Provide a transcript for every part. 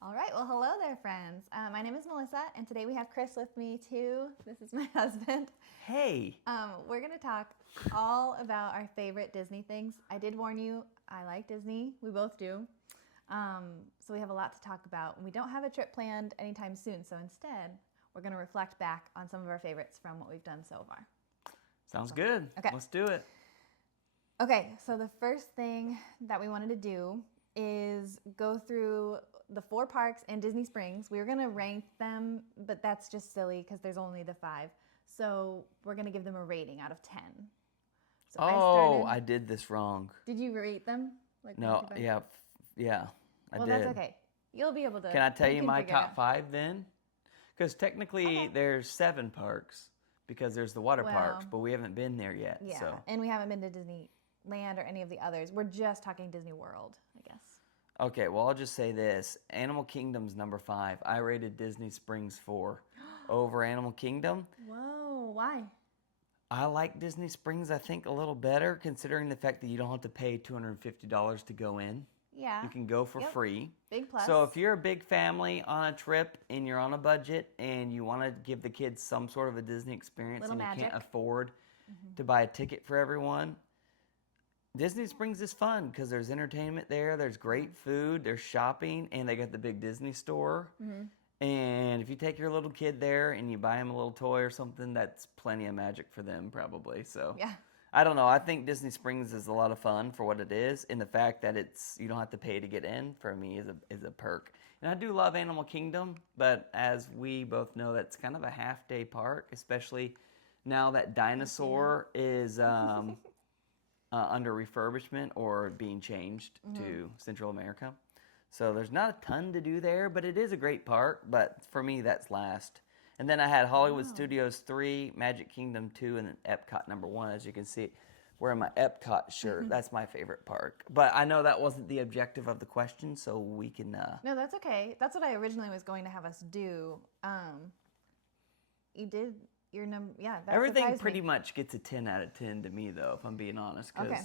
All right, well, hello there, friends. My name is Melissa, and today we have Chris with me too. This is my husband. Hey. We're going to talk all about our favorite Disney things. I did warn you, I like Disney. We both do. So we have a lot to talk about. We don't have a trip planned anytime soon, so instead, we're going to reflect back on some of our favorites from what we've done so far. Sounds good. Okay. Let's do it. Okay, so the first thing that we wanted to do is go through the 4 parks in Disney Springs. We were going to rank them, but that's just silly because there's only the 5. So we're going to give them a rating out of 10. So I did this wrong. Did you rate them? No, yeah, I did. Well, that's okay. You'll be able to. Can I tell you my figure it out. top 5 then? Because technically there's 7 parks because there's the water parks, but we haven't been there yet. Yeah, So. and we haven't been to Disneyland or any of the others. We're just talking Disney World, I guess. Okay, well, I'll just say this. Animal Kingdom's number 5. I rated Disney Springs 4 over Animal Kingdom. Whoa, why? I like Disney Springs, I think, a little better considering the fact that you don't have to pay $250 to go in. Yeah. You can go for free. Big plus. So if you're a big family on a trip and you're on a budget and you want to give the kids some sort of a Disney experience Little and magic. you can't afford to buy a ticket for everyone, Disney Springs is fun because there's entertainment there, there's great food, there's shopping, and they got the big Disney store. And if you take your little kid there and you buy him a little toy or something, that's plenty of magic for them probably. So Yeah. I don't know. I think Disney Springs is a lot of fun for what it is, and the fact that you don't have to pay to get in for me is a perk. And I do love Animal Kingdom, but as we both know, that's kind of a half-day park, especially now that Dinosaur is under refurbishment or being changed to Central America. So there's not a ton to do there, but it is a great park. But for me, that's last. And then I had Hollywood Studios 3, Magic Kingdom 2, and then Epcot number 1. As you can see, wearing my Epcot shirt. That's my favorite park. But I know that wasn't the objective of the question, so we can... No, that's okay. That's what I originally was going to have us do. You did your number... Yeah, that Everything pretty much gets a 10 out of 10 to me, though, if I'm being honest. Because Okay.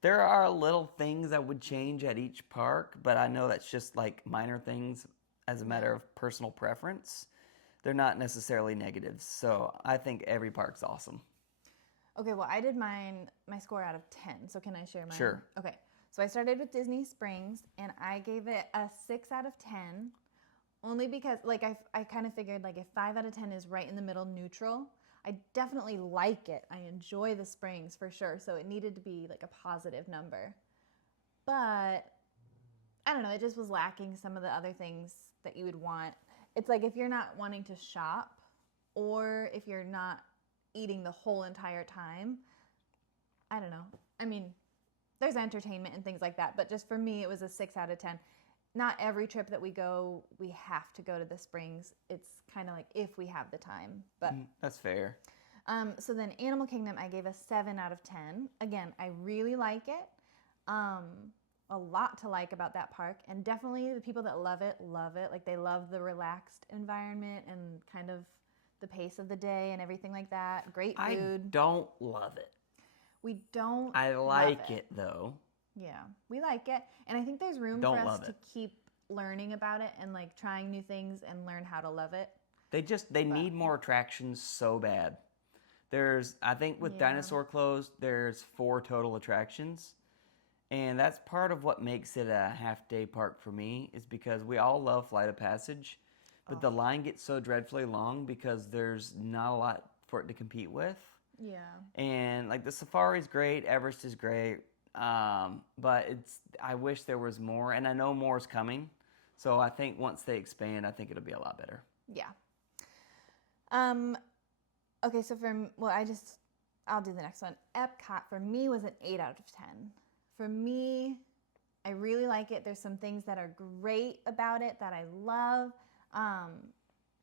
there are little things that would change at each park, but I know that's just like minor things as a matter of personal preference. They're not necessarily negatives. So I think every park's awesome. Okay, well, I did my score out of 10. So can I share mine? Sure. Okay, so I started with Disney Springs, and I gave it a 6 out of 10. Only because, like, I kind of figured, like, if 5 out of 10 is right in the middle, neutral, I definitely like it. I enjoy the Springs for sure, so it needed to be, like, a positive number. But, I don't know, it just was lacking some of the other things that you would want. It's like if you're not wanting to shop or if you're not eating the whole entire time, I don't know. I mean, there's entertainment and things like that, but just for me, it was a 6 out of 10. Not every trip that we go, we have to go to the Springs. It's kind of like if we have the time. But That's fair. so then Animal Kingdom, I gave a 7 out of 10. Again, I really like it. A lot to like about that park. And definitely the people that love it, love it. Like they love the relaxed environment and kind of the pace of the day and everything like that. Great food. I don't love it. We don't I love like it, though. Yeah, we like it. And I think there's room Don't for us love to it. keep learning about it and like trying new things and learn how to love it. They need more attractions so bad. I think with Dinosaur closed, there's 4 total attractions. And that's part of what makes it a half-day park for me is because we all love Flight of Passage, but the line gets so dreadfully long because there's not a lot for it to compete with. Yeah. And like the safari's great, Everest is great, but I wish there was more, and I know more is coming. So I think once they expand, I think it'll be a lot better. Yeah. Okay, so I'll do the next one. Epcot for me was an 8 out of 10. For me, I really like it. There's some things that are great about it that I love.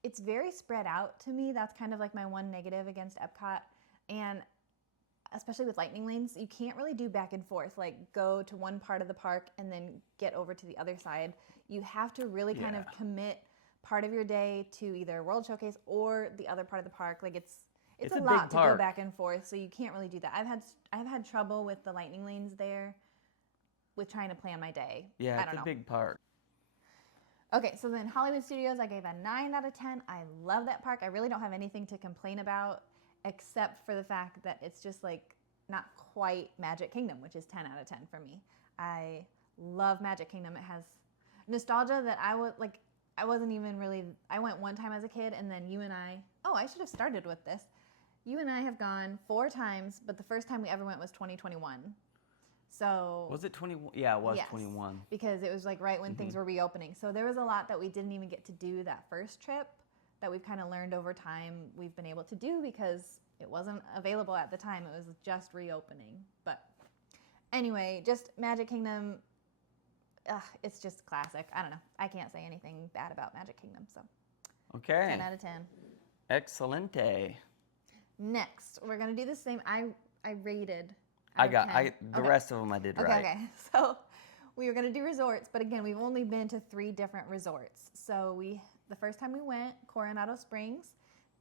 It's very spread out to me. That's kind of like my one negative against Epcot. And especially with lightning lanes, you can't really do back and forth, like go to one part of the park and then get over to the other side. You have to really kind of commit part of your day to either World Showcase or the other part of the park. Like it's a lot to go back and forth, so you can't really do that. I've had trouble with the lightning lanes there with trying to plan my day. Yeah, I it's don't know. a big park. Okay, so then Hollywood Studios, I gave a 9 out of 10. I love that park. I really don't have anything to complain about except for the fact that it's just like not quite Magic Kingdom, which is 10 out of 10 for me. I love Magic Kingdom. It has nostalgia that I wasn't even really, I went one time as a kid, and then you and I should have started with this. You and I have gone 4 times, but the first time we ever went was 2021. So Was it 21? Yeah, it was yes, 21. because it was like right when things were reopening. So there was a lot that we didn't even get to do that first trip that we've kind of learned over time we've been able to do because it wasn't available at the time. It was just reopening. But anyway, just Magic Kingdom, it's just classic. I don't know. I can't say anything bad about Magic Kingdom. So Okay. 10 out of 10. Excelente. Next, we're going to do the same. I rated. The rest of them I did right. Okay. So we were going to do resorts, but again, we've only been to 3 different resorts. So the first time we went, Coronado Springs,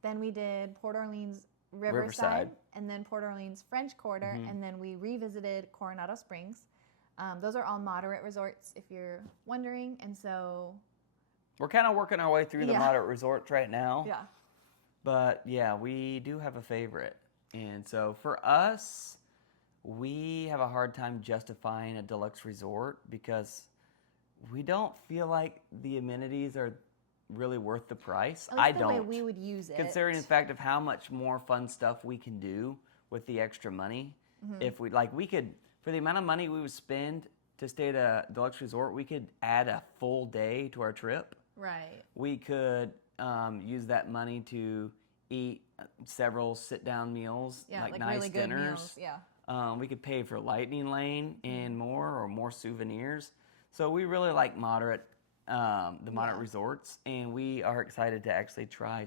then we did Port Orleans Riverside. And then Port Orleans French Quarter, and then we revisited Coronado Springs. Those are all moderate resorts, if you're wondering, and so we're kind of working our way through the moderate resorts right now. Yeah. But yeah, we do have a favorite. And so for us, we have a hard time justifying a deluxe resort because we don't feel like the amenities are really worth the price. I don't. The way we would use it. Considering the fact of how much more fun stuff we can do with the extra money. If we could, for the amount of money we would spend to stay at a deluxe resort, we could add a full day to our trip. Right. We could use that money to eat several sit-down meals, like nice really good dinners. meals. Yeah. We could pay for Lightning Lane and more souvenirs. So we really like the moderate resorts, and we are excited to actually try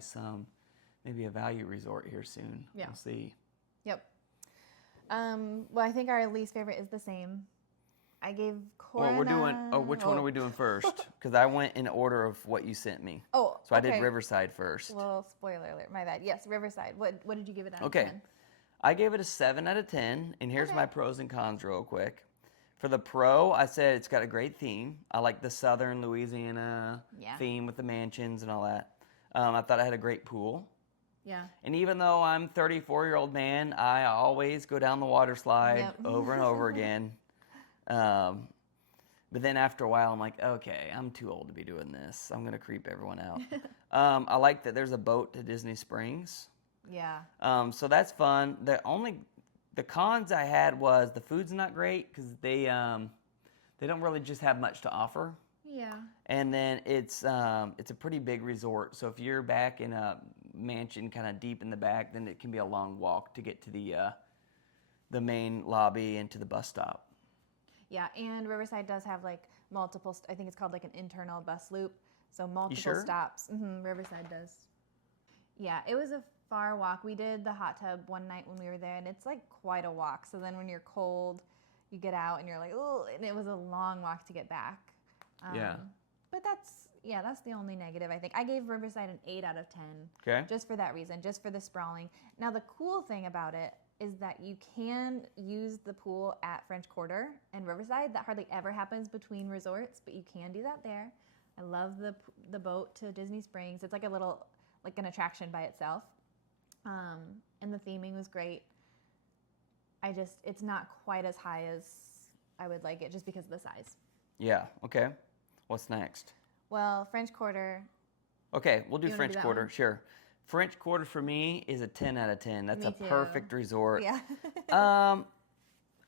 maybe a value resort here soon. Yeah. We'll see. Yep. Well, I think our least favorite is the same. I gave Coronado. Well, we're doing. Which one are we doing first? Because I went in order of what you sent me. Oh, so I did Riverside first. Well, spoiler alert. My bad. Yes, Riverside. What did you give it out of 10? Okay. I gave it a 7 out of 10, and here's my pros and cons real quick. For the pro, I said it's got a great theme. I like the southern Louisiana theme with the mansions and all that. I thought it had a great pool. Yeah. And even though I'm a 34-year-old man, I always go down the water slide over and over again. But then after a while, I'm like, okay, I'm too old to be doing this. I'm going to creep everyone out. I like that there's a boat to Disney Springs. Yeah. So that's fun. The cons I had was the food's not great because they don't really just have much to offer. Yeah. And then it's a pretty big resort. So if you're back in a mansion kind of deep in the back, then it can be a long walk to get to the main lobby and to the bus stop. Yeah, and Riverside does have like multiple, I think it's called like an internal bus loop. So multiple stops. Riverside does. Yeah, it was a far walk. We did the hot tub one night when we were there, and it's like quite a walk. So then when you're cold, you get out and you're like, oh, and it was a long walk to get back. But that's the only negative, I think. I gave Riverside an 8 out of 10. Okay. Just for that reason, just for the sprawling. Now, the cool thing about it is that you can use the pool at French Quarter and Riverside. That hardly ever happens between resorts, but you can do that there. I love the boat to Disney Springs. It's like an attraction by itself. And the theming was great. It's not quite as high as I would like it just because of the size. Yeah, okay. What's next? Well, French Quarter. Okay, we'll do French Quarter, one? sure. French Quarter for me is a 10 out of 10. That's Me a too. perfect resort. Yeah.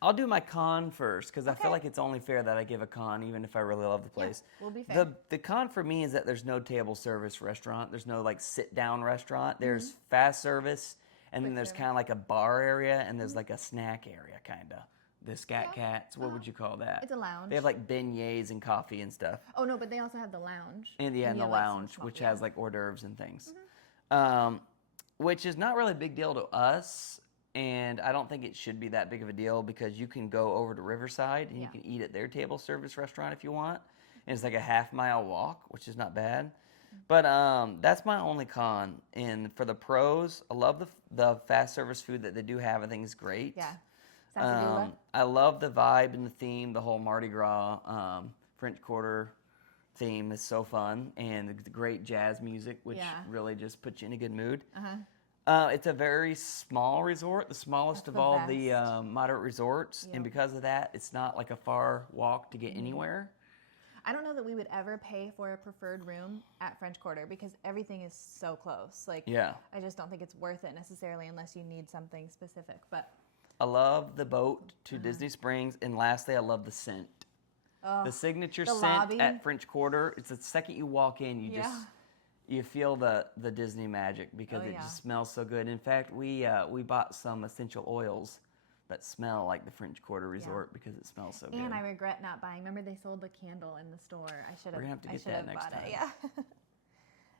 I'll do my con first because I feel like it's only fair that I give a con even if I really love the place. Yeah, we'll be fair. The con for me is that there's no table service restaurant. There's no like sit down restaurant. There's fast service, and then there's kind of like a bar area, and there's like a snack area kind of. The Scat Cats, what would you call that? It's a lounge. They have like beignets and coffee and stuff. Oh no, but they also have the lounge. And the lounge, which has like hors d'oeuvres and things. Which is not really a big deal to us. And I don't think it should be that big of a deal because you can go over to Riverside and you can eat at their table service restaurant if you want. And it's like a half-mile walk, which is not bad. But that's my only con. And for the pros, I love the fast service food that they do have. I think is great. Yeah. I love the vibe and the theme, the whole Mardi Gras, French Quarter theme is so fun, and the great jazz music, which Yeah. really just puts you in a good mood. Uh-huh. It's a very small resort, the smallest That's of the all the best. moderate resorts, and Yep. because of that, it's not like a far walk to get anywhere. I don't know that we would ever pay for a preferred room at French Quarter because everything is so close. Like, Yeah. I just don't think it's worth it necessarily unless you need something specific. But I love the boat to Disney Springs, and lastly, I love the scent. The signature the scent lobby. at French Quarter. It's the second you walk in, Yeah. you feel the Disney magic because Oh, it yeah. just smells so good. In fact, we bought some essential oils that smell like the French Quarter Resort because it smells so good. And I regret not buying. Remember they sold the candle in the store. I should have. We're gonna have to I get should that have next bought time. it. Yeah.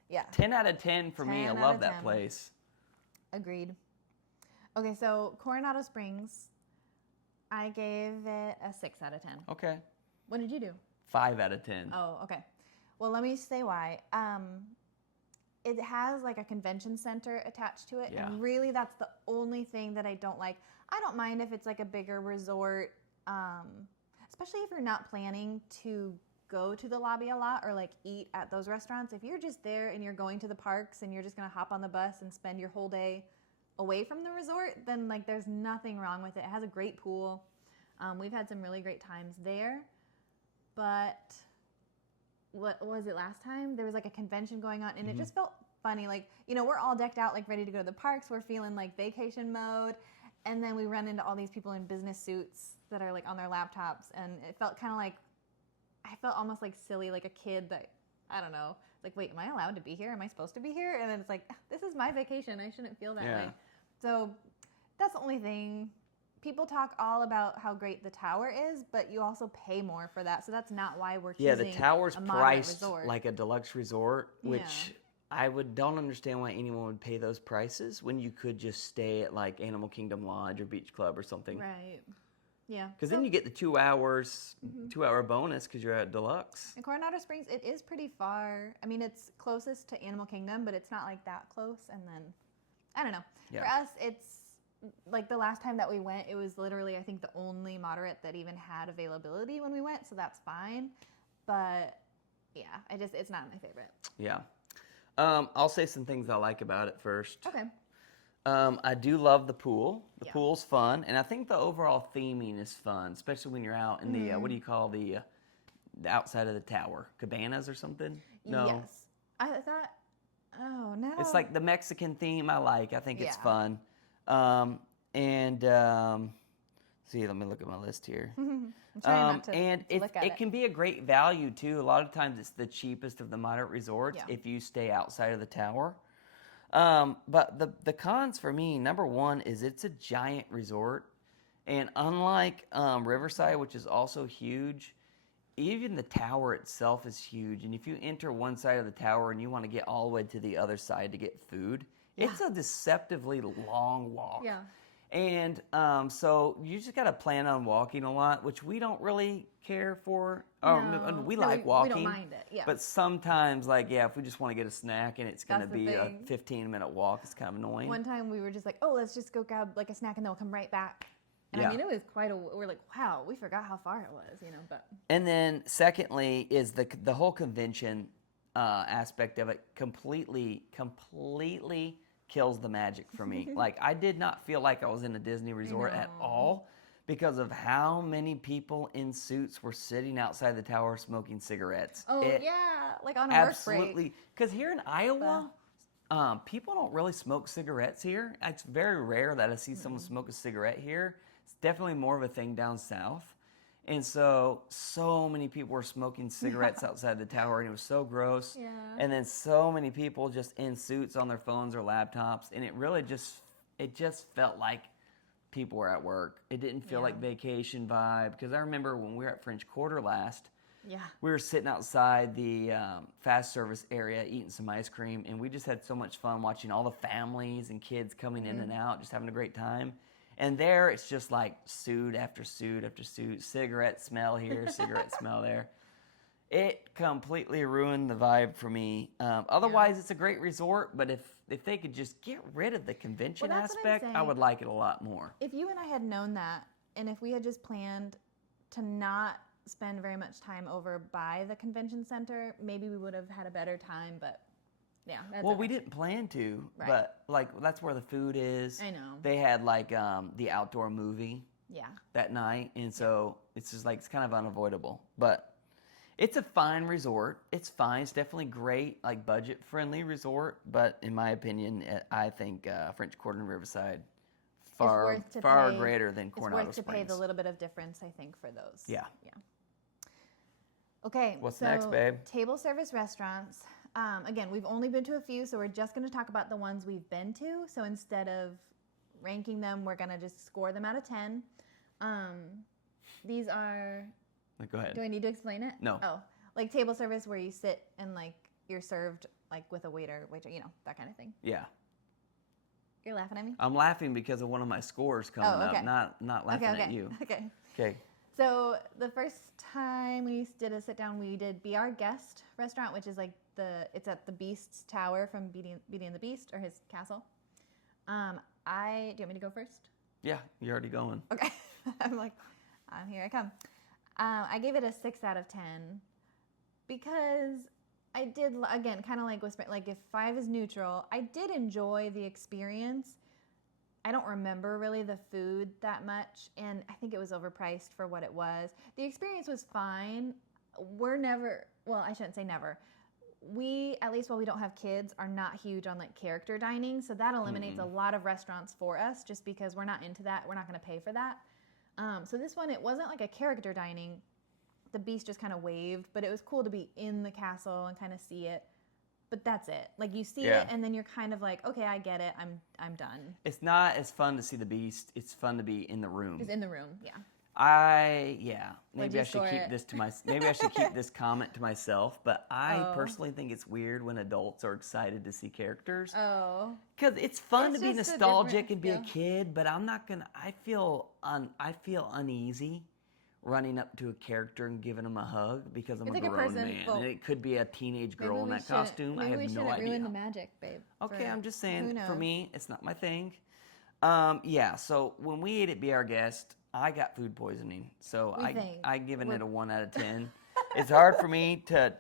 Yeah. 10 out of 10 for me. I 10 out love of that 10. place. Agreed. Okay, so Coronado Springs, I gave it a 6 out of 10. Okay. What did you do? 5 out of 10. Oh, okay. Well, let me say why. It has like a convention center attached to it, Yeah. and really that's the only thing that I don't like. I don't mind if it's like a bigger resort, especially if you're not planning to go to the lobby a lot or like eat at those restaurants. If you're just there and you're going to the parks and you're just gonna hop on the bus and spend your whole day away from the resort, then like there's nothing wrong with it. It has a great pool. We've had some really great times there, but what was it last time? There was like a convention going on, and it just felt funny. Like, you know, we're all decked out, like ready to go to the parks. We're feeling like vacation mode. And then we run into all these people in business suits that are like on their laptops. And it felt kind of like, I felt almost like silly, like a kid that, I don't know, like, wait, am I allowed to be here? Am I supposed to be here? And then it's like, this is my vacation. I shouldn't feel that way. So that's the only thing. People talk all about how great the tower is, but you also pay more for that. So that's not why we're choosing The tower's a moderate priced resort. like a deluxe resort, which Yeah. I don't understand why anyone would pay those prices when you could just stay at like Animal Kingdom Lodge or Beach Club or something. Right. Yeah. Because then you get the 2 hours, 2-hour bonus because you're at deluxe. In Coronado Springs, it is pretty far. I mean, it's closest to Animal Kingdom, but it's not like that close. And then, I don't know. Yeah. For us, it's like the last time that we went, it was literally, I think, the only moderate that even had availability when we went. So that's fine. But yeah, it's not my favorite. Yeah. I'll say some things I like about it first. Okay. I do love the pool. The Yeah. pool's fun, and I think the overall theming is fun, especially when you're out in the what do you call the outside of the tower, cabanas or something? No, Yes. I thought, oh, no. it's like the Mexican theme. I like. I think it's Yeah. fun. See, let me look at my list here. I'm trying not to, and to look at it can be a great value too. A lot of times, it's the cheapest of the moderate resorts Yeah. if you stay outside of the tower. But the cons for me, number one, is it's a giant resort. And unlike Riverside, which is also huge, even the tower itself is huge. And if you enter one side of the tower and you want to get all the way to the other side to get food, it's a deceptively long walk. Yeah. And so you just got to plan on walking a lot, which we don't really care for. No. We No, like we walking. don't mind it, yeah. But sometimes, like, if we just want to get a snack and it's going to That's the be a thing. 15-minute walk, it's kind of annoying. One time we were just like, oh, let's just go grab like a snack and then we'll come right back. And Yeah. I mean, it was we're like, wow, we forgot how far it was, you know, but. And then secondly is the whole convention aspect of it completely kills the magic for me. Like, I did not feel like I was in a Disney resort at all because of how many people in suits were sitting outside the tower smoking cigarettes. Oh, yeah, like on a work break. Absolutely. Because here in Iowa, people don't really smoke cigarettes here. It's very rare that I see someone smoke a cigarette here. It's definitely more of a thing down south. And so many people were smoking cigarettes outside the tower, and it was so gross. Yeah. And then so many people just in suits on their phones or laptops, and it really just felt like people were at work. It didn't feel like vacation vibe, because I remember when we were at French Quarter last, Yeah. we were sitting outside the fast service area eating some ice cream, and we just had so much fun watching all the families and kids coming in and out, just having a great time. And there, it's just like suit after suit after suit, cigarette smell here, cigarette smell there. It completely ruined the vibe for me. Otherwise, it's a great resort, but if they could just get rid of the convention Well, that's what I'm aspect, I saying. would like it a lot more. If you and I had known that, and if we had just planned to not spend very much time over by the convention center, maybe we would have had a better time, but yeah. Well, we didn't plan to, Right. but like that's where the food is. I know. They had like the outdoor movie Yeah. that night, and so it's just like it's kind of unavoidable. But it's a fine resort. It's fine. It's definitely great, like budget-friendly resort. But in my opinion, I think French Quarter and Riverside far greater than Coronado It's worth to pay Springs. the little bit of difference, I think, for those. Yeah. Yeah. Okay. What's next, babe? Table service restaurants. Again, we've only been to a few, so we're just going to talk about the ones we've been to. So instead of ranking them, we're going to just score them out of 10. These are... Go ahead. Do I need to explain it? No. Oh, like table service where you sit and like you're served like with a waiter, you know, that kind of thing. Yeah. You're laughing at me? I'm laughing because of one of my scores coming okay. up, not laughing Okay. at you. Okay. Okay. So the first time we did a sit down, we did Be Our Guest restaurant, which is like it's at the Beast's tower from Beauty and the Beast, or his castle. Do you want me to go first? Yeah, you're already going. Okay. I'm like, here I come. I gave it a 6 out of 10 because I did, again, kind of like if 5 is neutral, I did enjoy the experience. I don't remember really the food that much, and I think it was overpriced for what it was. The experience was fine. I shouldn't say never. We, at least while we don't have kids, are not huge on like character dining, so that eliminates a lot of restaurants for us just because we're not into that. We're not going to pay for that. So this one, it wasn't like a character dining. The Beast just kind of waved, but it was cool to be in the castle and kind of see it. But that's it. Like you see it, and then you're kind of like, okay, I get it. I'm done. It's not as fun to see the Beast. It's fun to be in the room. It's in the room, yeah. Maybe I should keep this to maybe I should keep this comment to myself. But I personally think it's weird when adults are excited to see characters. Oh, because it's fun It's to be just a nostalgic different- and be yeah. a kid. But I'm not gonna. I feel uneasy running up to a character and giving him a hug because I'm It's a like a grown person- man, well, and it could be a teenage girl in maybe we that shouldn't- costume. I maybe have we no shouldn't idea. ruin the magic, babe. Okay, I'm just who saying, for knows? me, it's not my thing. So when we ate at Be Our Guest, I got food poisoning. So I given it a 1 out of 10. It's hard for me to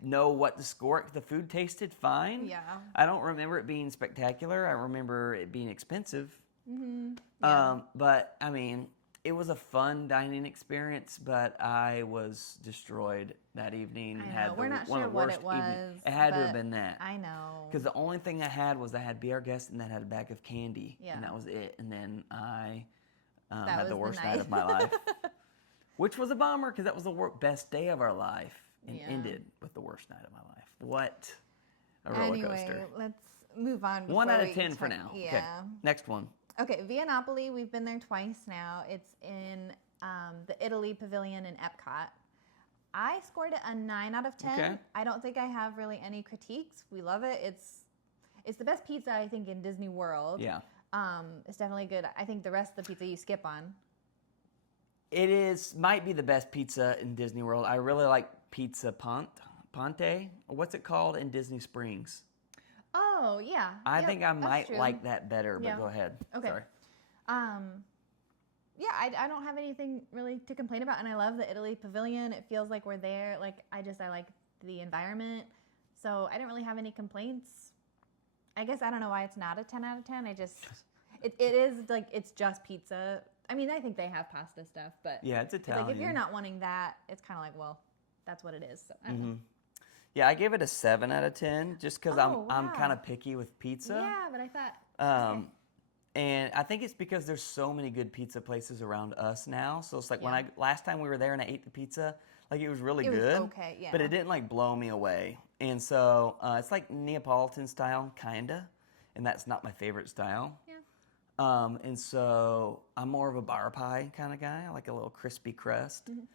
know what to score. The food tasted fine. Yeah. I don't remember it being spectacular. I remember it being expensive. Mm-hmm. Yeah. But I mean, it was a fun dining experience, but I was destroyed that evening. I know. We're not sure what it was. It had to have but been that. I know. Because the only thing I had Be Our Guest, and that had a bag of candy, Yeah. and that was it. And then I That had was the the worst night night. of my life, which was a bummer because that was the best day of our life, and Yeah. ended with the worst night of my life. What a roller Anyway, coaster! let's move on. 1 out before of we 10 for talk- now. Yeah. Okay, next one. Okay, Viennapoli, we've been there twice now. It's in the Italy Pavilion in Epcot. I scored it a 9 out of 10. Okay. I don't think I have really any critiques. We love it. It's the best pizza, I think, in Disney World. Yeah. It's definitely good. I think the rest of the pizza you skip on. It might be the best pizza in Disney World. I really like Pizza Ponte. What's it called in Disney Springs? Oh, yeah. I Yep, think I that's might true. like that better, but Yeah. go ahead. Okay. Sorry. Yeah, I don't have anything really to complain about, and I love the Italy Pavilion. It feels like we're there. Like I like the environment, so I didn't really have any complaints. I guess I don't know why it's not a 10 out of 10. It is like it's just pizza. I mean, I think they have pasta stuff, but Yeah, it's Italian. like if you're not wanting that, it's kind of like, well, that's what it is. So, I don't know. Yeah, I gave it a 7 out of 10 just because Oh, I'm wow. kind of picky with pizza. Yeah, but I thought okay. And I think it's because there's so many good pizza places around us now. So it's like Yeah. last time we were there and I ate the pizza, like it was really It was good. okay, yeah. But it didn't like blow me away. And so it's like Neapolitan style, kinda. And that's not my favorite style. Yeah. And so I'm more of a bar pie kind of guy. I like a little crispy crust. Mm-hmm.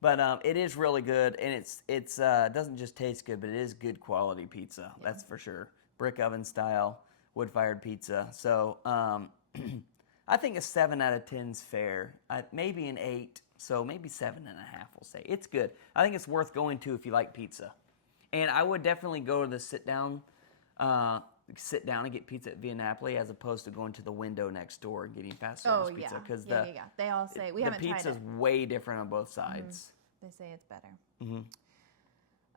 But it is really good, and it doesn't just taste good, but it is good quality pizza. Yeah. That's for sure. Brick oven style, wood-fired pizza. So I think a 7 out of 10 is fair. Maybe an 8, so maybe 7.5 we'll say. It's good. I think it's worth going to if you like pizza. And I would definitely go to the sit down and get pizza at Viennapoli as opposed to going to the window next door and getting fast service pizza. Because They all say we haven't tried it. the pizza's way different on both sides. they say it's better. Mm-hmm.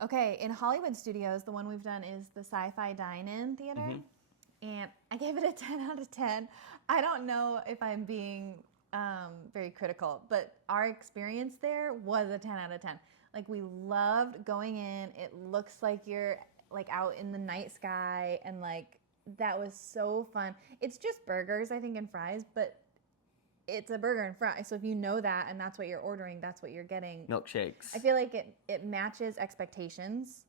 Okay, in Hollywood Studios, the one we've done is the Sci-Fi Dine-In Theater. Mm-hmm. And I gave it a 10 out of 10. I don't know if I'm being very critical, but our experience there was a 10 out of 10. Like, we loved going in. It looks like you're like out in the night sky, and like that was so fun. It's just burgers, I think, and fries, but it's a burger and fries. So if you know that and that's what you're ordering, that's what you're getting. Milkshakes. I feel like it matches expectations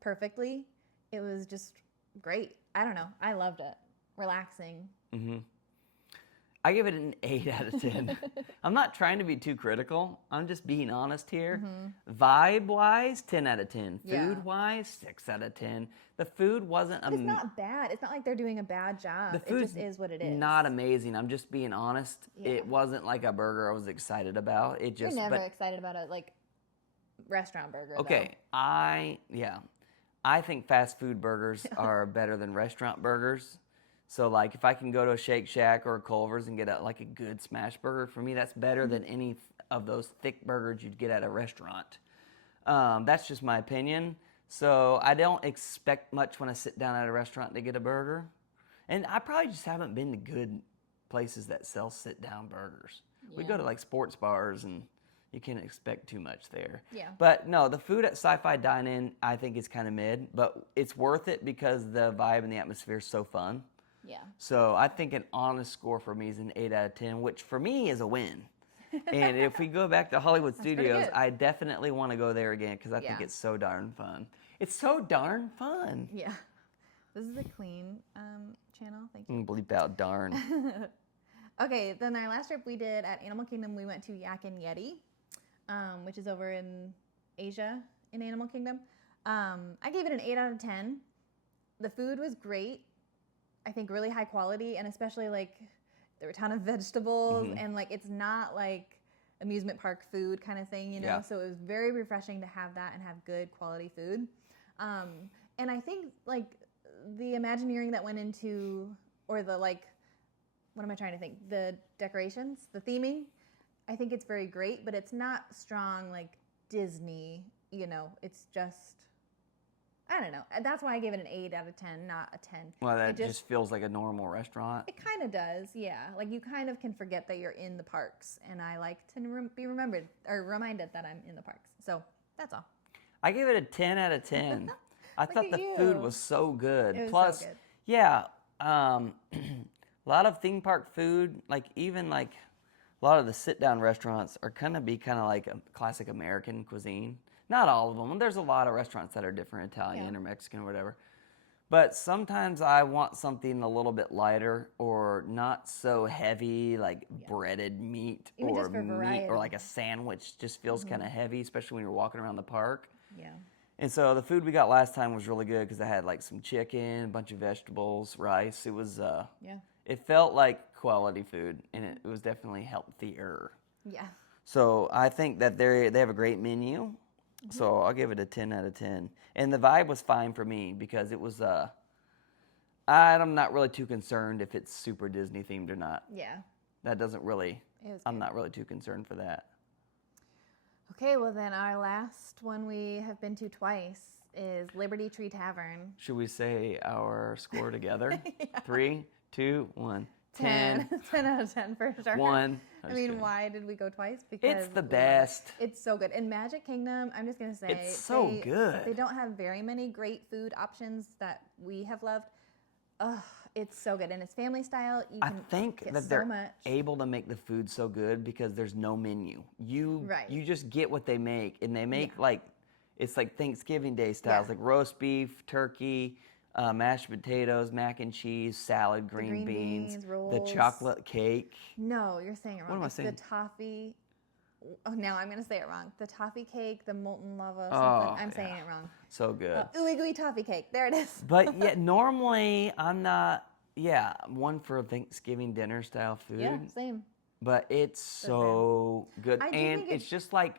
perfectly. It was just great. I don't know. I loved it. Relaxing. Mm-hmm. I give it an 8 out of 10. I'm not trying to be too critical. I'm just being honest here. Mm-hmm. Vibe-wise, 10 out of 10. Yeah. Food-wise, 6 out of 10. The food wasn't... But it's not bad. It's not like they're doing a bad job. The It food's just is what it is. not amazing. I'm just being honest. Yeah. It wasn't like a burger I was excited about. It just... You're never excited about a like restaurant burger. Okay, though. I think fast food burgers are better than restaurant burgers. So, like, if I can go to a Shake Shack or a Culver's and get a good smash burger, for me, that's better than any of those thick burgers you'd get at a restaurant. That's just my opinion. So, I don't expect much when I sit down at a restaurant to get a burger. And I probably just haven't been to good places that sell sit-down burgers. We go to, like, sports bars, and you can't expect too much there. Yeah. But, no, the food at Sci-Fi Dine-In, I think, is kind of mid. But it's worth it because the vibe and the atmosphere is so fun. Yeah. So I think an honest score for me is an 8 out of 10, which for me is a win. And if we go back to Hollywood Studios, I definitely want to go there again because I think it's so darn fun. It's so darn fun. Yeah. This is a clean channel. Thank you. Bleep out darn. Okay, then our last trip we did at Animal Kingdom, we went to Yak and Yeti, which is over in Asia in Animal Kingdom. I gave it an 8 out of 10. The food was great. I think really high quality, and especially like there were a ton of vegetables, and like it's not like amusement park food kind of thing, you know? Yeah. So it was very refreshing to have that and have good quality food. And I think like the Imagineering that went into, or the like, what am I trying to think? The decorations, the theming, I think it's very great, but it's not strong like Disney, you know? It's just, I don't know. That's why I gave it an 8 out of 10, not a 10. Well, that just feels like a normal restaurant. It kind of does, yeah. Like you kind of can forget that you're in the parks, and I like to be remembered or reminded that I'm in the parks. So that's all. I gave it a 10 out of 10. I thought the food was so good. It was Plus, so good. yeah, a lot of theme park food, like even like a lot of the sit-down restaurants are kind of like a classic American cuisine. Not all of them. There's a lot of restaurants that are different, Italian or Mexican or whatever. But sometimes I want something a little bit lighter or not so heavy, like breaded meat Even or just for meat variety. or like a sandwich just feels kind of heavy, especially when you're walking around the park. Yeah. And so the food we got last time was really good because I had like some chicken, a bunch of vegetables, rice. It was, it felt like quality food, and it was definitely healthier. Yeah. So I think that they have a great menu. So I'll give it a 10 out of 10. And the vibe was fine for me because it was, I'm not really too concerned if it's super Disney themed or not. Yeah. That doesn't really, I'm good. not really too concerned for that. Okay, well then our last one we have been to twice is Liberty Tree Tavern. Should we say our score together? 3, 2, 1. 10. 10 out of 10 for sure. 1. I mean, why did we go twice? Because It's the best. It's so good. In Magic Kingdom, I'm just going to say, It's so good. They don't have very many great food options that we have loved. Ugh, it's so good. And it's family style. You I can think get that so they're much. able to make the food so good because there's no menu. You just get what they make, and they make like, it's like Thanksgiving Day styles, like roast beef, turkey, mashed potatoes, mac and cheese, salad, green beans, the rolls. chocolate cake. No, you're saying it wrong. What am I It's saying? the toffee. Oh, now I'm going to say it wrong. The toffee cake, the molten lava, something. Oh, I'm saying it wrong. So good. Ooey gooey toffee cake. There it is. But yeah, normally I'm not, one for Thanksgiving dinner style food. Yeah, same. But it's so good. I do And think it's just like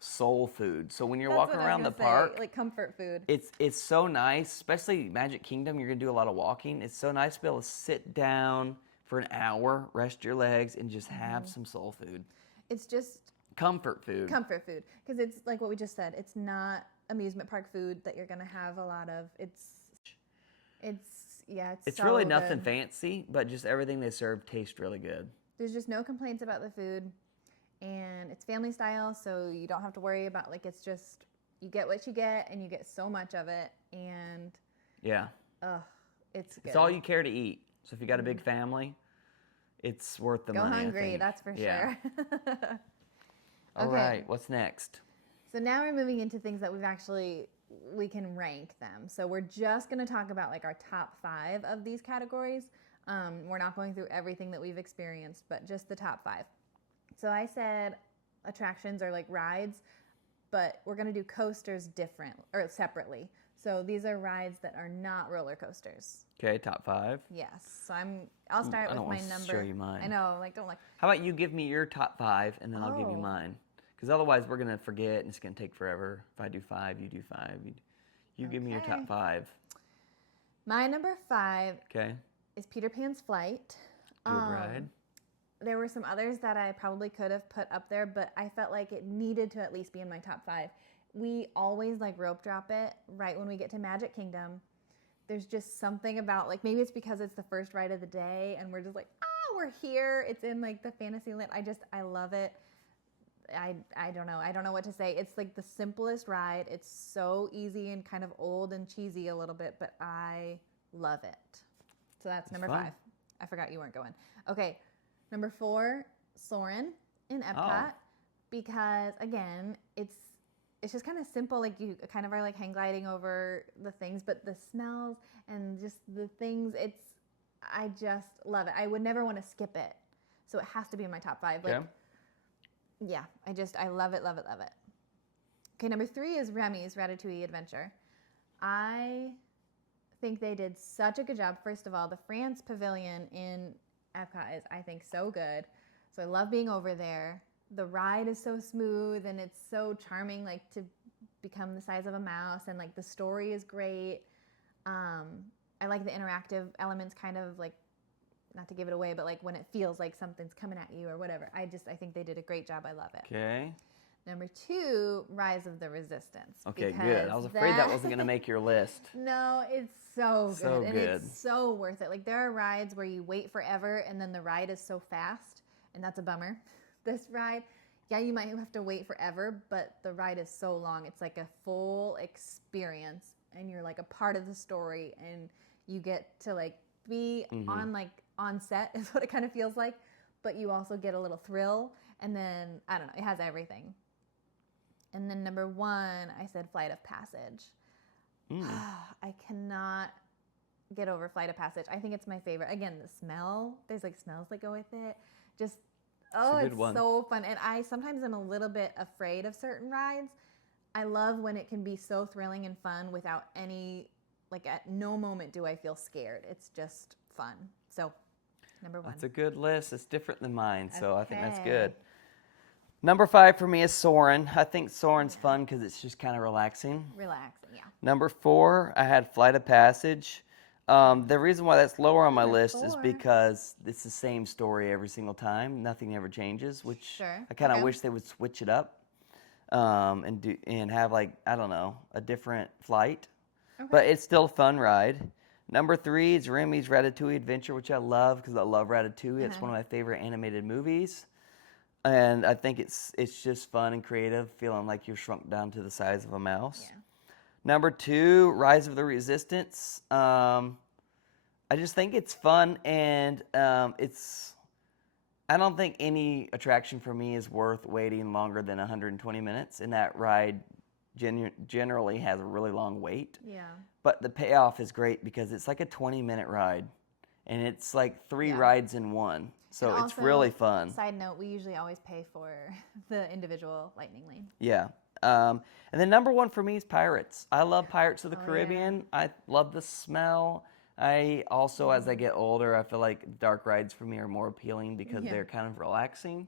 soul food. So when you're That's walking what I was around the gonna say, park, like comfort food. it's so nice, especially Magic Kingdom. You're going to do a lot of walking. It's so nice to be able to sit down for an hour, rest your legs, and just have some soul food. It's just Comfort food. Comfort food. Because it's like what we just said. It's not amusement park food that you're going to have a lot of. It's so really nothing good. fancy, but just everything they serve tastes really good. There's just no complaints about the food. And it's family style, so you don't have to worry about, like, it's just, you get what you get, and you get so much of it. And, Yeah. it's good. It's all you care to eat. So if you got a big family, it's worth the Go money, hungry, I think. that's for Yeah. sure. All Okay. right, what's next? So now we're moving into things that we can rank them. So we're just going to talk about like our top 5 of these categories. We're not going through everything that we've experienced, but just the top 5. So I said attractions are like rides, but we're going to do coasters separately. So these are rides that are not roller coasters. Okay, top 5. Yes. So I'll start with my number. Show you mine. I know, like don't like. How about you give me your top 5 and then I'll give you Oh. mine? Because otherwise we're gonna forget and it's gonna take forever. If I do 5, you do 5. You give me your top Okay. 5. My number 5 Okay. is Peter Pan's Flight. Good ride. There were some others that I probably could have put up there, but I felt like it needed to at least be in my top 5. We always like rope drop it right when we get to Magic Kingdom. There's just something about, like, maybe it's because it's the first ride of the day and we're just like, we're here. It's in like the Fantasyland. I love it. I don't know. I don't know what to say. It's like the simplest ride. It's so easy and kind of old and cheesy a little bit, but I love it. So that's number fun. 5. I forgot you weren't going. Okay. Number 4, Soarin' in Epcot, because again, it's just kind of simple. Like you kind of are like hang gliding over the things, but the smells and just the things, I just love it. I would never want to skip it. So it has to be in my top 5. Like, Okay. yeah, I love it, love it, love it. Okay, number 3 is Remy's Ratatouille Adventure. I think they did such a good job. First of all, the France Pavilion in Epcot is, I think, so good. So I love being over there. The ride is so smooth and it's so charming, like to become the size of a mouse, and like the story is great. I like the interactive elements, kind of like, not to give it away, but like when it feels like something's coming at you or whatever. I think they did a great job. I love it. Okay. Number 2, Rise of the Resistance. Okay, good. I was afraid that wasn't gonna make your list. No, it's so good. So and good. It's so worth it. Like, there are rides where you wait forever and then the ride is so fast, and that's a bummer. This ride, yeah, you might have to wait forever, but the ride is so long. It's like a full experience, and you're like a part of the story, and you get to like be on set is what it kind of feels like, but you also get a little thrill, and then, I don't know, it has everything. And then number 1, I said Flight of Passage. I cannot get over Flight of Passage. I think it's my favorite. Again, the smell. There's like smells that go with it. Just, it's so fun. And I sometimes am a little bit afraid of certain rides. I love when it can be so thrilling and fun without any, like at no moment do I feel scared. It's just fun. So, number 1. That's a good list. It's different than mine, so I think that's Okay. good. Number 5 for me is Soarin'. I think Soarin's fun because it's just kind of relaxing. Relaxing, yeah. Number 4, I had Flight of Passage. The reason why that's lower on my Number list is 4. because it's the same story every single time. Nothing ever changes, which Sure. I kind of Okay. wish they would switch it up and have, like, I don't know, a different flight. Okay. But it's still a fun ride. Number 3 is Remy's Ratatouille Adventure, which I love because I love Ratatouille. It's one of my favorite animated movies. And I think it's just fun and creative, feeling like you're shrunk down to the size of a mouse. Yeah. Number 2, Rise of the Resistance. I just think it's fun, and I don't think any attraction for me is worth waiting longer than 120 minutes, and that ride generally has a really long wait. Yeah. But the payoff is great because it's like a 20-minute ride, and it's like 3 rides in one. So And it's also, really fun. Side note, we usually always pay for the individual lightning lane. Yeah. And then number 1 for me is Pirates. I love Pirates of the Oh, Caribbean. I love the smell. I also, as I get older, I feel like dark rides for me are more appealing because they're kind of relaxing.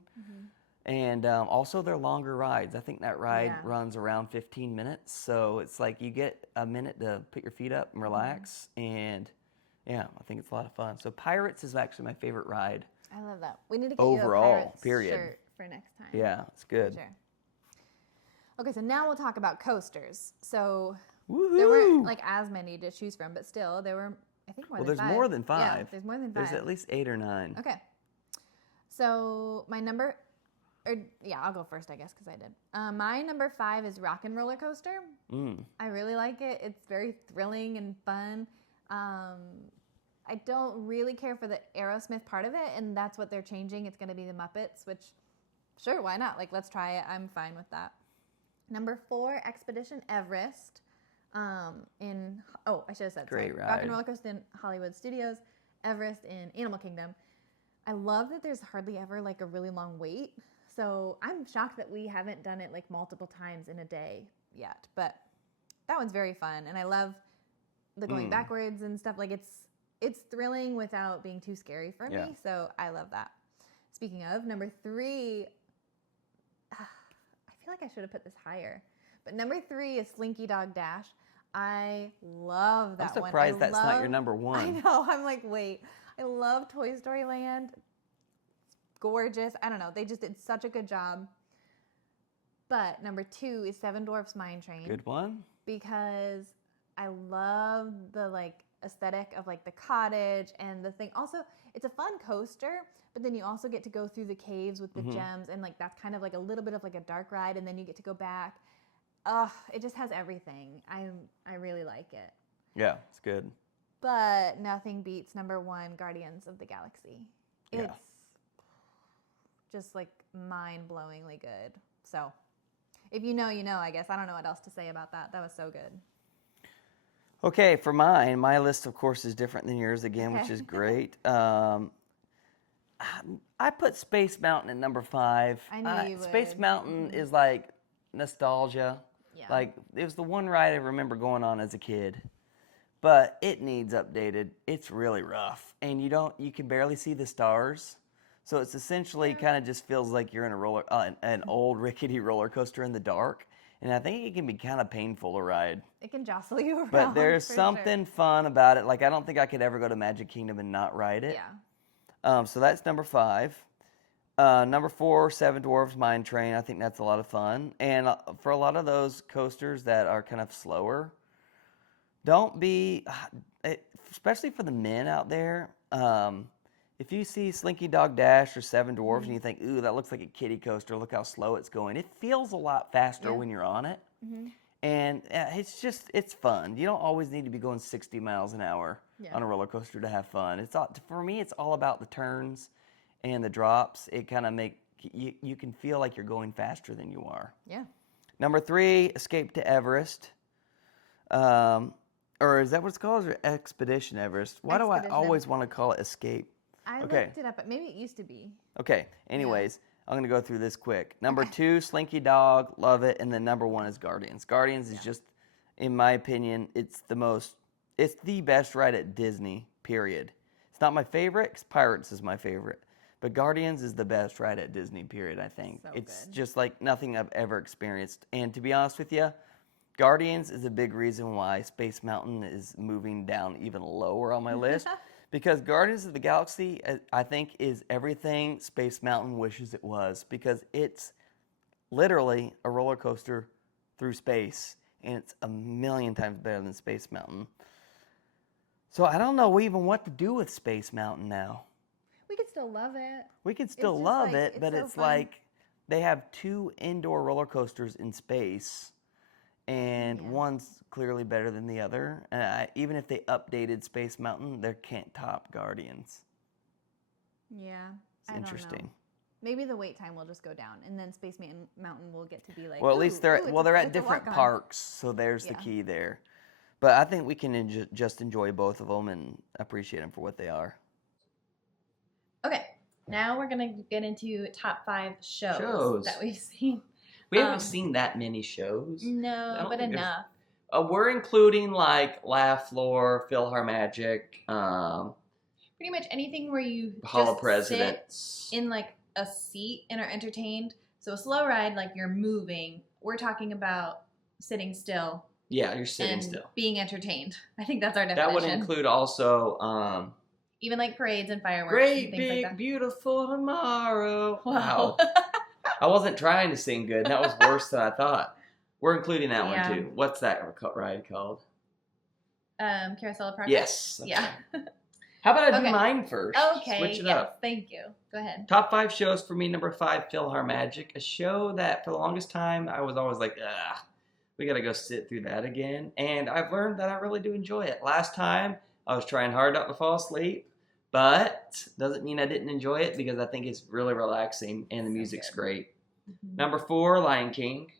And also they're longer rides. I think that ride runs around 15 minutes. So it's like you get a minute to put your feet up and relax. And yeah, I think it's a lot of fun. So Pirates is actually my favorite ride. I love that. We need to get Overall, you a Pirates period. shirt for next time. Yeah, it's good. Sure. Okay, so now we'll talk about coasters. So Woohoo! there weren't like as many to choose from, but still there were, I think, more than there's five. more than 5. Yeah, there's more than 5. There's at least 8 or 9. Okay. So I'll go first, I guess, because I did. My number 5 is Rock and Roller Coaster. I really like it. It's very thrilling and fun. I don't really care for the Aerosmith part of it, and that's what they're changing. It's going to be the Muppets, which, sure, why not? Like, let's try it. I'm fine with that. Number 4, Expedition Everest. I should have said. Great sorry. ride. Rock and Roller Coaster in Hollywood Studios, Everest in Animal Kingdom. I love that there's hardly ever like a really long wait. So I'm shocked that we haven't done it like multiple times in a day yet. But that one's very fun, and I love the going backwards and stuff. Like it's thrilling without being too scary for me. So I love that. Speaking of, number 3, I feel like I should have put this higher. But number 3 is Slinky Dog Dash. I love that one. I'm surprised that's not your number 1. I know. I'm like, wait. I love Toy Story Land. It's gorgeous. I don't know. They just did such a good job. But number 2 is Seven Dwarfs Mine Train. Good one. Because I love the like aesthetic of like the cottage and the thing. Also, it's a fun coaster, but then you also get to go through the caves with the gems, and like that's kind of like a little bit of like a dark ride, and then you get to go back. It just has everything. I really like it. Yeah, it's good. But nothing beats number 1, Guardians of the Galaxy. It's just like mind-blowingly good. So if you know, you know, I guess. I don't know what else to say about that. That was so good. Okay, for mine, my list, of course, is different than yours again, which is great. I put Space Mountain at number 5. I knew you would. Space Mountain is like nostalgia. Yeah. Like, it was the one ride I remember going on as a kid. But it needs updated. It's really rough. And you can barely see the stars. So it's essentially kind of just feels like you're in an old rickety roller coaster in the dark. And I think it can be kind of painful to ride. It can jostle you around. But there's something fun about it. Like, I don't think I could ever go to Magic Kingdom and not ride it. Yeah. So that's number 5. Number 4, Seven Dwarfs Mine Train. I think that's a lot of fun. And for a lot of those coasters that are kind of slower, don't be, especially for the men out there, if you see Slinky Dog Dash or Seven Dwarfs and you think, ooh, that looks like a kiddie coaster, look how slow it's going. It feels a lot faster when you're on it. And it's fun. You don't always need to be going 60 miles an hour on a roller coaster to have fun. For me, it's all about the turns and the drops. It kind of you can feel like you're going faster than you are. Yeah. Number 3, Escape to Everest. Or is that what it's called? Or Expedition Everest? Why do I always want to call it Escape? I looked it up, but maybe it used to be. Okay. Anyways, I'm going to go through this quick. Number 2, Slinky Dog. Love it. And then number 1 is Guardians. Guardians is just, in my opinion, it's the best ride at Disney, period. It's not my favorite, because Pirates is my favorite. But Guardians is the best ride at Disney, period, I think. So it's good. just like nothing I've ever experienced. And to be honest with you, Guardians is a big reason why Space Mountain is moving down even lower on my list. Because Guardians of the Galaxy, I think, is everything Space Mountain wishes it was. Because it's literally a roller coaster through space. And it's a million times better than Space Mountain. So I don't know even what to do with Space Mountain now. We could still love it. We could still love it, but it's like they have 2 indoor roller coasters in space. And one's clearly better than the other. And even if they updated Space Mountain, they can't top Guardians. Yeah, It's interesting. Don't know. Maybe the wait time will just go down, and then Space Mountain will get to be like. Well, at least they're at different parks, so there's the key there. But I think we can just enjoy both of them and appreciate them for what they are. Okay, now we're gonna get into top 5 shows that we've seen. We haven't seen that many shows. No, but enough. We're including like Laugh Floor, PhilharMagic, Pretty much anything where you Hall of just Presidents. sit in like a seat and are entertained. So a slow ride, like you're moving. We're talking about sitting still. Yeah, you're sitting and still. Being entertained. I think that's our definition. That would include also even like parades and fireworks. Great and things Big like that. Beautiful Tomorrow. Wow. I wasn't trying to sing good. That was worse than I thought. We're including that Yeah. one too. What's that ride called? Carousel of Progress. Yes. Yeah. How about I do Okay. mine first? Okay. Switch it yes. up. Thank you. Go ahead. Top 5 shows for me. Number 5, PhilharMagic. A show that for the longest time I was always like, ugh, we got to go sit through that again. And I've learned that I really do enjoy it. Last time I was trying hard not to fall asleep, but doesn't mean I didn't enjoy it because I think it's really relaxing and the So music's good. great. Mhm. Number 4, Lion King.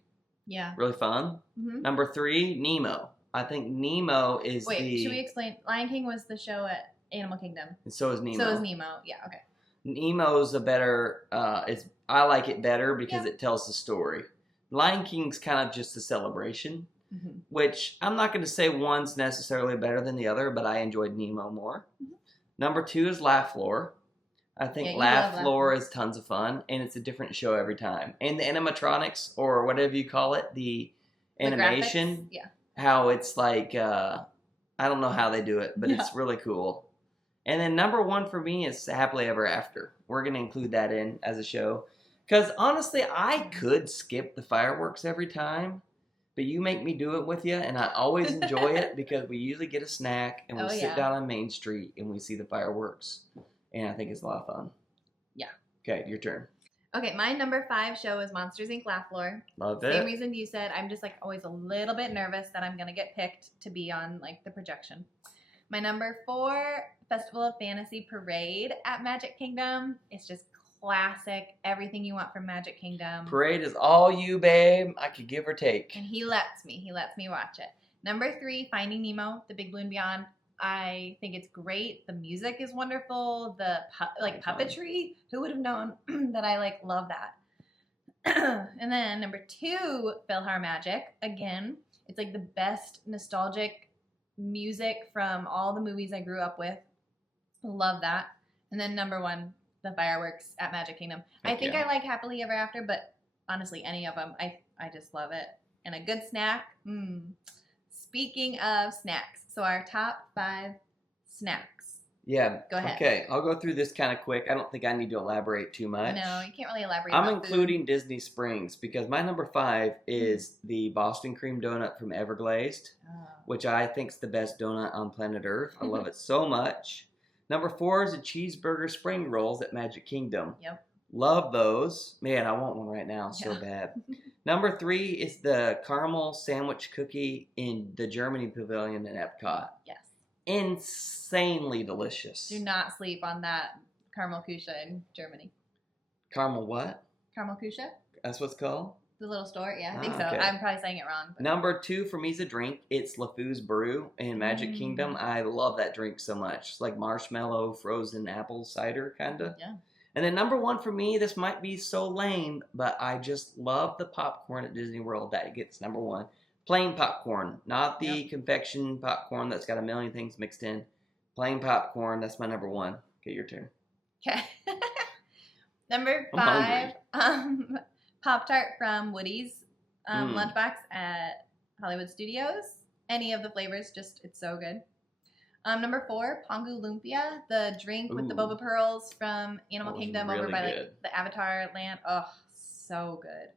Yeah. Really fun. Mhm. Number 3, Nemo. I think Nemo is Wait, should we explain? Lion King was the show at Animal Kingdom. And so is Nemo. So is Nemo. Yeah. Okay. Nemo's a better. I like it better because Yeah. it tells the story. Lion King's kind of just a celebration, Mhm. which I'm not going to say one's necessarily better than the other, but I enjoyed Nemo more. Mhm. Number 2 is Laugh Floor. I think Yeah, you Laugh love Laugh Floor Floor. is tons of fun, and it's a different show every time. And the animatronics, or whatever you call it, the The animation, graphics, yeah. how it's like, I don't know how they do it, but Yeah. it's really cool. And then number 1 for me is Happily Ever After. We're going to include that in as a show. Because honestly, I could skip the fireworks every time, but you make me do it with you, and I always enjoy it because we usually get a snack and we Oh, sit yeah. down on Main Street and we see the fireworks. And I think it's a lot of fun. Yeah. Okay, your turn. Okay, my number 5 show is Monsters Inc. Laugh Floor. Love Same it. reason you said. I'm just like always a little bit nervous that I'm gonna get picked to be on like the projection. My number 4, Festival of Fantasy Parade at Magic Kingdom. It's just classic, everything you want from Magic Kingdom. Parade is all you, babe. I could give or take. And he lets me watch it. Number 3, Finding Nemo, The Big Blue and Beyond. I think it's great. The music is wonderful. The puppetry. Who would have known that I like love that? And then number 2, PhilharMagic. Again, it's like the best nostalgic music from all the movies I grew up with. Love that. And then number 1, the fireworks at Magic Kingdom. I Heck think yeah. I like Happily Ever After, but honestly, any of them, I just love it. And a good snack. Speaking of snacks, so our top 5 snacks. Yeah. Go ahead. Okay, I'll go through this kind of quick. I don't think I need to elaborate too much. No, you can't really elaborate. I'm about food. including Disney Springs because my number 5 is the Boston cream donut from Everglazed, Oh. which I think is the best donut on planet Earth. I love it so much. Number 4 is the cheeseburger spring rolls at Magic Kingdom. Yep. Love those. Man, I want one right now so Yeah. bad. Number 3 is the caramel sandwich cookie in the Germany Pavilion in Epcot. Yes. Insanely delicious. Do not sleep on that caramel kusha in Germany. Caramel what? Caramel kusha? That's what it's called? The little store? Yeah, I think Ah, so. okay. I'm probably saying it wrong. But Number 2 for me is a drink. It's LeFou's Brew in Magic Mm. Kingdom. I love that drink so much. It's like marshmallow, frozen apple cider, kind of. Yeah. And then number 1 for me, this might be so lame, but I just love the popcorn at Disney World. That gets number 1. Plain popcorn, not the confection popcorn that's got a million things mixed in. Plain popcorn, that's my number 1. Okay, your turn. Okay. Number I'm 5, Pop-Tart from Woody's Mm. lunchbox at Hollywood Studios. Any of the flavors, just it's so good. Number 4, Pongu Lumpia, the drink with the Ooh. boba pearls from Animal That was Kingdom over really by good. like the Avatar land. Oh, so good.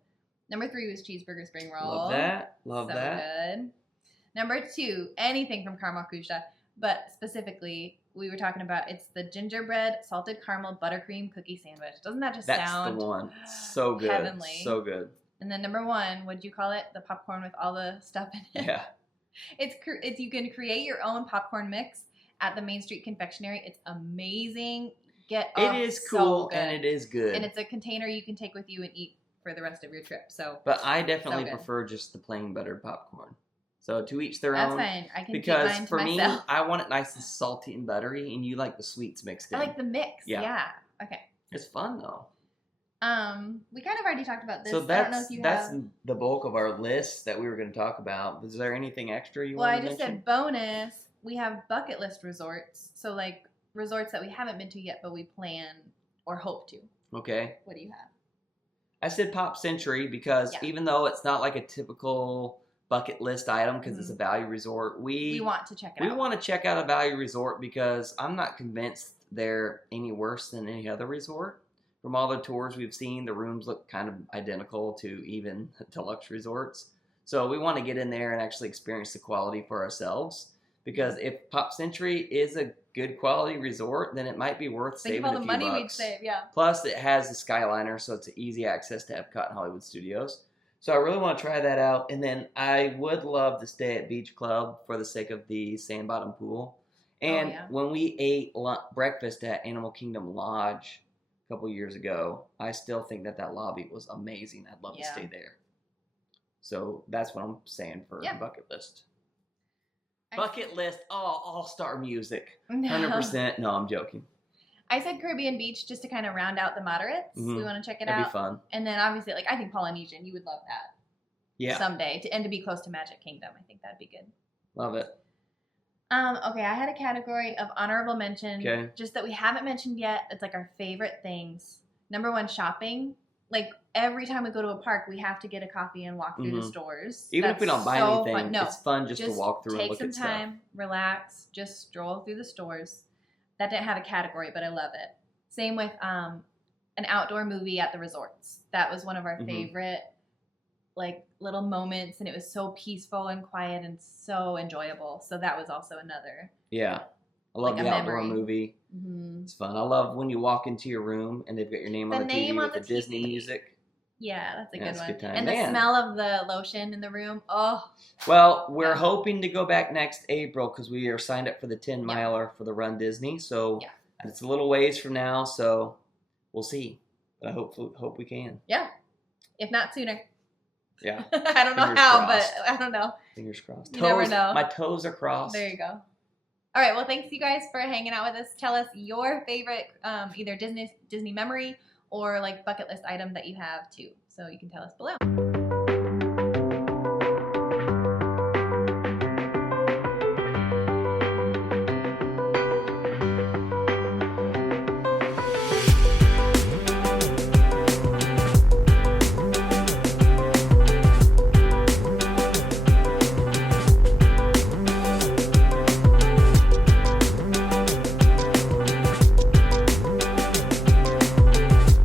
Number 3 was cheeseburger spring roll. Love that. Love so that. good. Number 2, anything from Caramel Kusha, but specifically we were talking about it's the gingerbread salted caramel buttercream cookie sandwich. Doesn't that just That's sound the one. So good. heavenly? So good. And then number 1, what'd you call it? The popcorn with all the stuff in it. Yeah. It's you can create your own popcorn mix at the Main Street Confectionery. It's amazing. It is so cool good. and it is good. And it's a container you can take with you and eat for the rest of your trip. So But I definitely good. prefer just the plain buttered popcorn. So to each their that's own. fine. I can Because keep mine to for me, myself. I want it nice and salty and buttery, and you like the sweets mixed in. I like the mix. Yeah. Yeah. Okay. It's fun though. We kind of already talked about this. So I don't know that's if you that's have. the bulk of our list that we were going to talk about. Is there anything extra you Well, want I to just mention? said bonus. We have bucket list resorts. So like resorts that we haven't been to yet, but we plan or hope to. Okay. What do you have? I said Pop Century because Yeah. even though it's not like a typical bucket list item because it's a Mhm. value resort, We want to check it we out. want to check out a value resort because I'm not convinced they're any worse than any other resort. From all the tours we've seen, the rooms look kind of identical to even deluxe resorts. So we want to get in there and actually experience the quality for ourselves. Because if Pop Century is a good quality resort, then it might be worth Think saving of all a the few money we'd bucks. save, yeah. Plus, it has the Skyliner, so it's an easy access to Epcot and Hollywood Studios. So I really want to try that out. And then I would love to stay at Beach Club for the sake of the sand bottom pool. And when we ate breakfast at Animal Kingdom Lodge a couple years ago, I still think that lobby was amazing. I'd love to stay there. So that's what I'm saying for the bucket list. Bucket list, all-star music. 100%. No, I'm joking. I said Caribbean Beach just to kind of round out the moderates. We want to check it out. That'd be fun. And then obviously, like, I think Polynesian, you would love that. Yeah. Someday. And to be close to Magic Kingdom. I think that'd be good. Love it. Okay, I had a category of honorable mention. Okay. Just that we haven't mentioned yet. It's like our favorite things. Number 1, shopping. Like, every time we go to a park, we have to get a coffee and walk through the stores. Even if we don't buy anything, fun. No, it's fun just to walk through and look take at some stuff. time, relax, just stroll through the stores. That didn't have a category, but I love it. Same with an outdoor movie at the resorts. That was one of our favorite, like, little moments, and it was so peaceful and quiet and so enjoyable. So that was also another. Yeah. I love like the a outdoor memory. movie. It's fun. I love when you walk into your room and they've got your name on the TV with the Disney music. Yeah, that's a Yeah, good it's a one. good time. And Man. the smell of the lotion in the room. Oh. Well, we're hoping to go back next April because we are signed up for the 10-miler for the Run Disney. So it's a little ways from now, so we'll see. But I hope we can. Yeah. If not sooner. Yeah. I don't know Fingers how, crossed. but I don't know. Fingers crossed. You never know. My toes are crossed. There you go. All right. Well, thanks you guys for hanging out with us. Tell us your favorite either Disney memory or like bucket list item that you have too. So you can tell us below.